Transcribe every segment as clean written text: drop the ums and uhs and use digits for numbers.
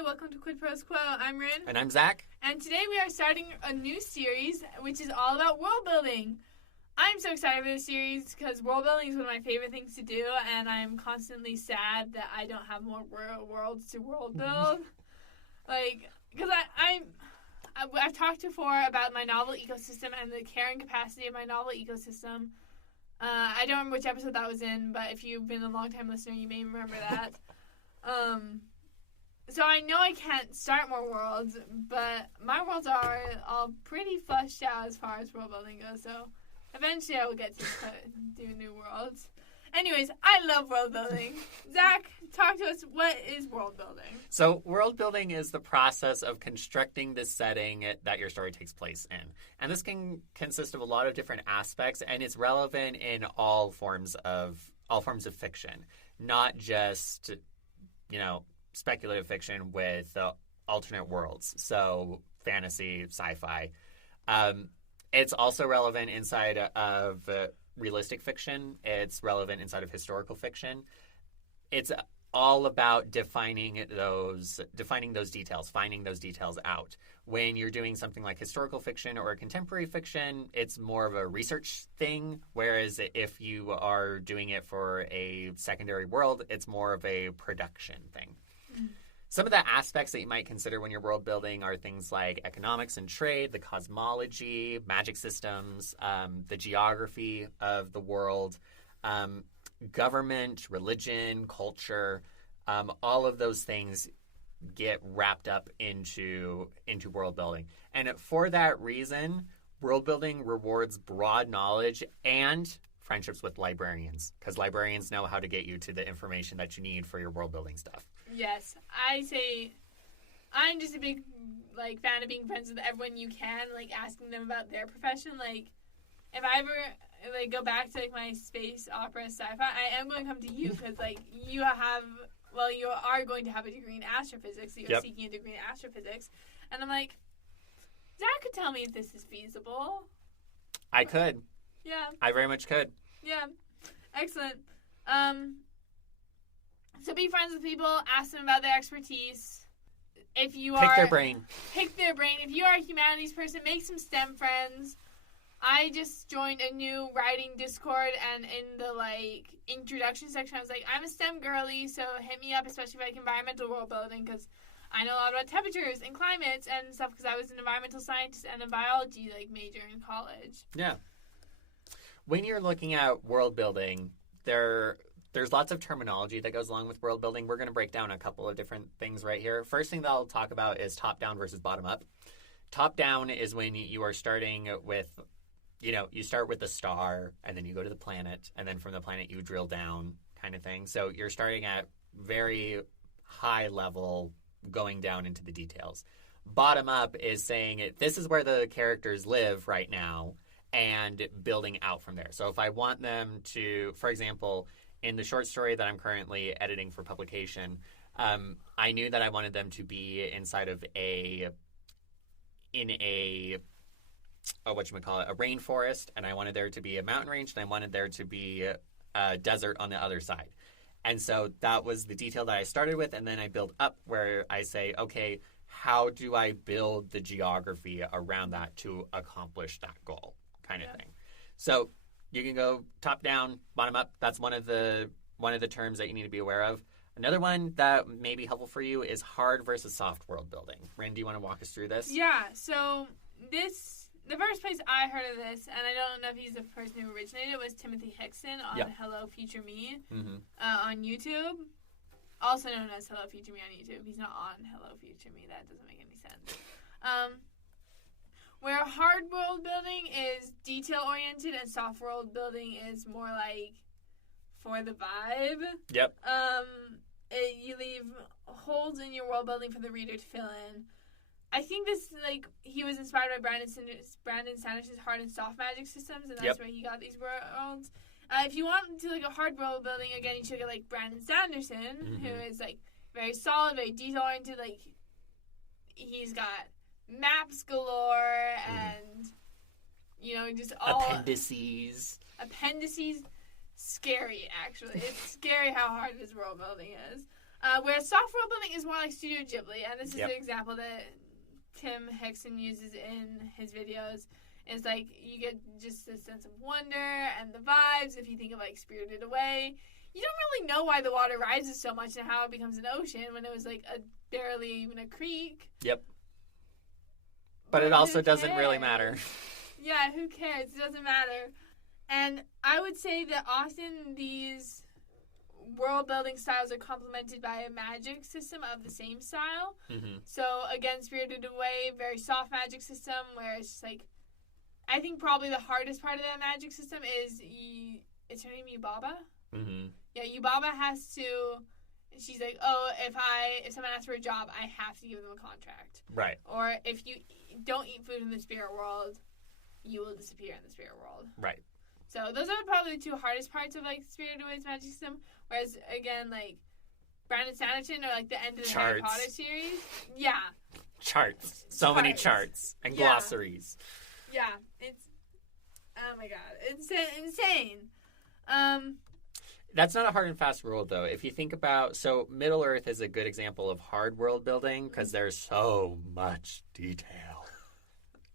Hi, welcome to Quid Pros Quo. I'm Rin. And I'm Zac. And today we are starting a new series, which is all about world building. I'm so excited for this series because world building is one of my favorite things to do, and I'm constantly sad that I don't have more worlds to world build. Because I've talked before about my novel ecosystem and the carrying capacity of my novel ecosystem. I don't remember which episode that was in, but if you've been a long-time listener, you may remember that. So I know I can't start more worlds, but my worlds are all pretty fleshed out as far as world building goes, so eventually I will get to do new worlds. Anyways, I love world building. Zac, talk to us. What is world building? So world building is the process of constructing the setting that your story takes place in. And this can consist of a lot of different aspects, and it's relevant in all forms of fiction, not just, speculative fiction with alternate worlds. So fantasy, sci-fi. It's also relevant inside of realistic fiction. It's relevant inside of historical fiction. It's all about defining those details, finding those details out. When you're doing something like historical fiction or contemporary fiction, it's more of a research thing, whereas if you are doing it for a secondary world, it's more of a production thing. Mm. Some of the aspects that you might consider when you're world building are things like economics and trade, the cosmology, magic systems, the geography of the world, government, religion, culture. All of those things get wrapped up into world building. And for that reason, world building rewards broad knowledge and friendships with librarians, because librarians know how to get you to the information that you need for your world building stuff. Yes, I say I'm just a big fan of being friends with everyone you can, asking them about their profession. If I ever go back to my space opera sci-fi, I am going to come to you because you are going to have a degree in astrophysics, so you're seeking a degree in astrophysics, and I'm like, Zac could tell me if this is feasible. I could. Yeah. I very much could. Yeah. Excellent. So be friends with people, ask them about their expertise. If you Pick their brain. Pick their brain. If you are a humanities person, make some STEM friends. I just joined a new writing Discord, and in the introduction section, I was like, I'm a STEM girly, so hit me up, especially for environmental world building, because I know a lot about temperatures and climates and stuff, because I was an environmental scientist and a biology major in college. Yeah. When you're looking at world building, there's lots of terminology that goes along with world building. We're going to break down a couple of different things right here. First thing that I'll talk about is top-down versus bottom-up. Top-down is when you are starting with, you start with the star, and then you go to the planet, and then from the planet you drill down kind of thing. So you're starting at very high level, going down into the details. Bottom-up is saying this is where the characters live right now, and building out from there. So if I want them to, for example, in the short story that I'm currently editing for publication, I knew that I wanted them to be inside of a rainforest, and I wanted there to be a mountain range, and I wanted there to be a desert on the other side. And so that was the detail that I started with, and then I build up where I say, okay, how do I build the geography around that to accomplish that goal kind of thing. So you can go top down, bottom up. That's one of the terms that you need to be aware of. Another one that may be helpful for you is hard versus soft world building. Rin, do you want to walk us through this? Yeah. So the first place I heard of this, and I don't know if he's the person who originated it, was Timothy Hickson on Hello Future Me on YouTube. Also known as Hello Future Me on YouTube. He's not on Hello Future Me. That doesn't make any sense. Where hard world building is detail-oriented and soft world building is more for the vibe. Yep. You leave holes in your world building for the reader to fill in. I think this, he was inspired by Brandon Sanderson's hard and soft magic systems, and that's where he got these worlds. If you want to a hard world building, again, you should get Brandon Sanderson, who is very solid, very detail-oriented. He's got maps galore and just all appendices. Scary, actually. It's scary how hard his world building is. Where soft world building is more like Studio Ghibli, and this is Yep. an example that Tim Hickson uses in his videos. Is like you get just a sense of wonder and the vibes. If you think of like Spirited Away, you don't really know why the water rises so much and how it becomes an ocean when it was like barely even a creek. Yep. But it also doesn't really matter. Yeah, who cares? It doesn't matter. And I would say that often these world building styles are complemented by a magic system of the same style. Mm-hmm. So again, Spirited Away, very soft magic system where it's just like, I think probably the hardest part of that magic system is, is her name Yubaba? Mm-hmm. Yeah, Yubaba has to, she's like, oh, if someone asks for a job, I have to give them a contract. Right. Or if you don't eat food in the spirit world, you will disappear in the spirit world. Right. So those are probably the two hardest parts of like Spirited Away's magic system. Whereas again, like Brandon Sanderson or like the end of the Harry Potter series, yeah, charts, so many charts and glossaries. Yeah, it's oh my god, it's insane. That's not a hard and fast rule, though. If you think about, so Middle Earth is a good example of hard world building because there's so much detail.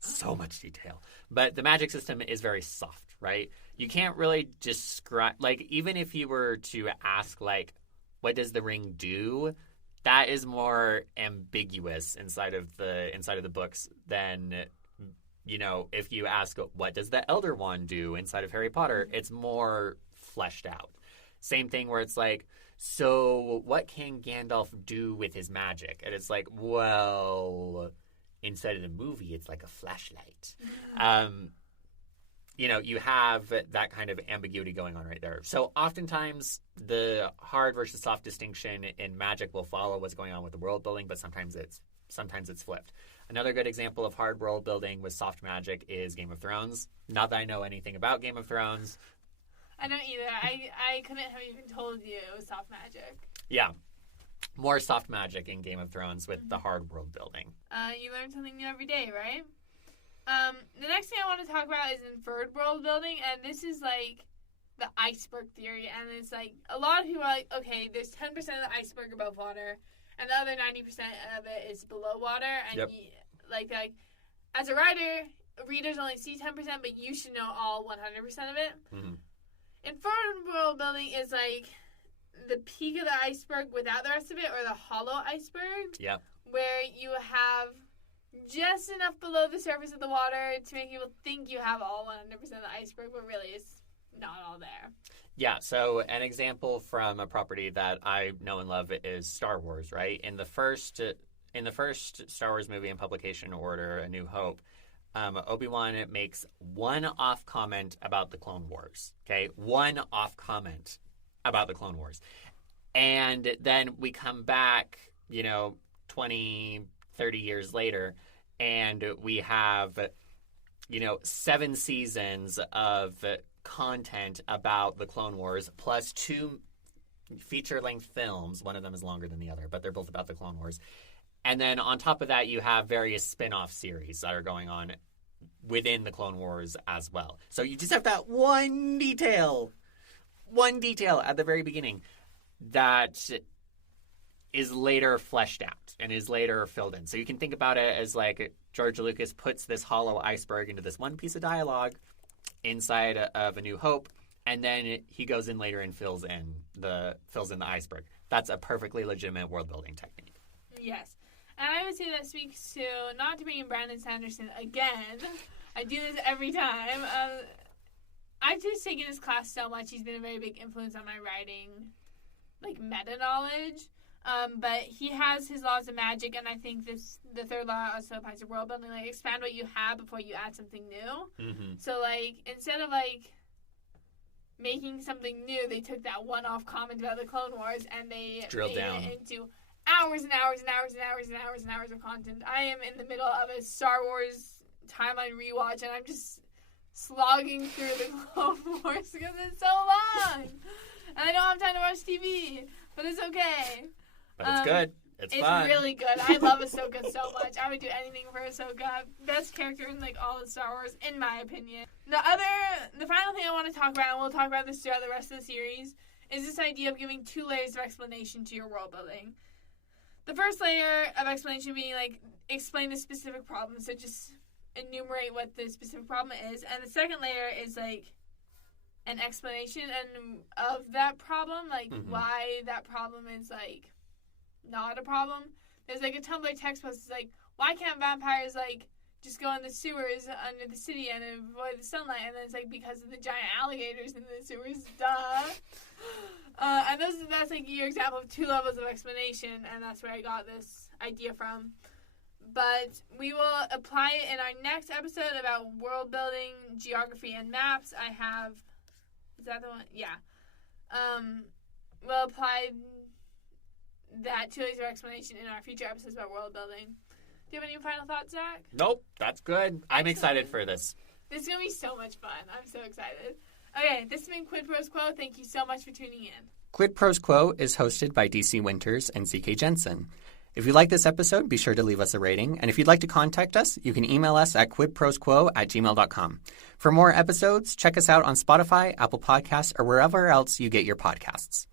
So much detail. But the magic system is very soft, right? You can't really describe, like, even if you were to ask, like, what does the ring do? That is more ambiguous inside of the books than, you know, if you ask, what does the Elder Wand do inside of Harry Potter? It's more fleshed out. Same thing where it's like, so what can Gandalf do with his magic? And it's like, well, inside of the movie, it's like a flashlight. You know, you have that kind of ambiguity going on right there. So oftentimes the hard versus soft distinction in magic will follow what's going on with the world building, but sometimes it's flipped. Another good example of hard world building with soft magic is Game of Thrones. Not that I know anything about Game of Thrones. I don't either. I couldn't have even told you it was soft magic. Yeah. More soft magic in Game of Thrones with the hard world building. You learn something new every day, right? The next thing I want to talk about is inferred world building, and this is like the iceberg theory, and it's like a lot of people are like, okay, there's 10% of the iceberg above water, and the other 90% of it is below water, and like as a writer, readers only see 10%, but you should know all 100% of it. Mm-hmm. Inferred world building is like the peak of the iceberg without the rest of it, or the hollow iceberg. Yeah. Where you have just enough below the surface of the water to make people think you have all 100% of the iceberg, but really it's not all there. Yeah, so an example from a property that I know and love is Star Wars, right? In the first Star Wars movie in publication order, A New Hope, Obi-Wan makes one off comment about the Clone Wars, okay? One off comment about the Clone Wars. And then we come back, 20, 30 years later, and we have, 7 seasons of content about the Clone Wars, plus 2 feature-length films. One of them is longer than the other, but they're both about the Clone Wars. And then on top of that, you have various spin-off series that are going on within the Clone Wars as well. So you just have that one detail at the very beginning that is later fleshed out and is later filled in. So you can think about it as like George Lucas puts this hollow iceberg into this one piece of dialogue inside of A New Hope, and then he goes in later and fills in the iceberg. That's a perfectly legitimate world-building technique. Yes. And I would say that speaks to, not to bring in Brandon Sanderson again, I do this every time. I've just taken his class so much. He's been a very big influence on my writing, like meta-knowledge. But he has his laws of magic, and I think the third law also applies to world building. Like, expand what you have before you add something new. Mm-hmm. So, like, instead of, like, making something new, they took that one-off comment about the Clone Wars, and they drilled down it into hours and hours and hours and hours and hours and hours of content. I am in the middle of a Star Wars timeline rewatch, and I'm just slogging through the Clone Wars because it's so long. And I don't have time to watch TV, but it's okay. But it's good. It's fun. It's really good. I love Ahsoka so much. I would do anything for Ahsoka. Best character in like all of Star Wars, in my opinion. The final thing I want to talk about, and we'll talk about this throughout the rest of the series, is this idea of giving 2 layers of explanation to your world building. The first layer of explanation being, like, explain the specific problem, so just enumerate what the specific problem is. And the second layer is, like, an explanation of that problem, like, why that problem is, like, not a problem. There's, like, a Tumblr text post that's like, why can't vampires, like, just go in the sewers under the city and avoid the sunlight? And then it's like, because of the giant alligators in the sewers, duh. And that's like your example of 2 levels of explanation, and that's where I got this idea from. But we will apply it in our next episode about world building, geography, and maps. I have, is that the one? Yeah. We'll apply that 2 layers of explanation in our future episodes about world building. Do you have any final thoughts, Zach? Nope, that's good. I'm excited for this. This is going to be so much fun. I'm so excited. Okay, this has been Quid Pros Quo. Thank you so much for tuning in. Quid Pros Quo is hosted by DC Winters and CK Jensen. If you like this episode, be sure to leave us a rating. And if you'd like to contact us, you can email us at quidprosquo@gmail.com. For more episodes, check us out on Spotify, Apple Podcasts, or wherever else you get your podcasts.